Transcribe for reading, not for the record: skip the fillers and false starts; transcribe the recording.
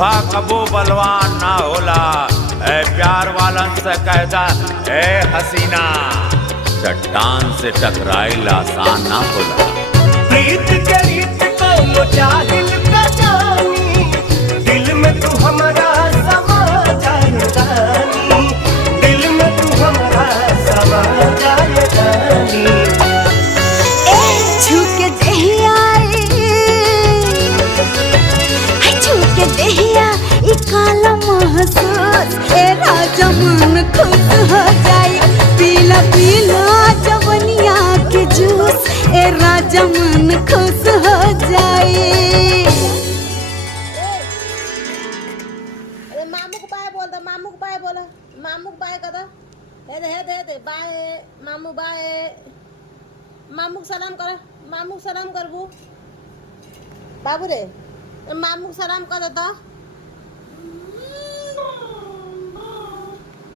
चूहा कबो बलवान ना होला। ए प्यार वालन से कहता ए हसीना, चट्टान से टकराइल आसान ना होला। प्रीत के रीत को जाहिल का जानी, दिल में तू हमारा समा जाए रानी, दिल में तू हमारा समा जाए रानी। छूके देहिया छूके देहिया ई काला महसूस, ए राजा मन खुश हो जाए। पीला पीला जवनिया के जूस, ए राजा मन खुश हो जाए। अरे मामू को बाय बोल दो, मामू को बाय बोलो, मामू को बाय कर दो। हे दे बाय मामू, बाय मामू को सलाम करो, मामू को सलाम करबू बाबू रे, मामू को सलाम कर दो।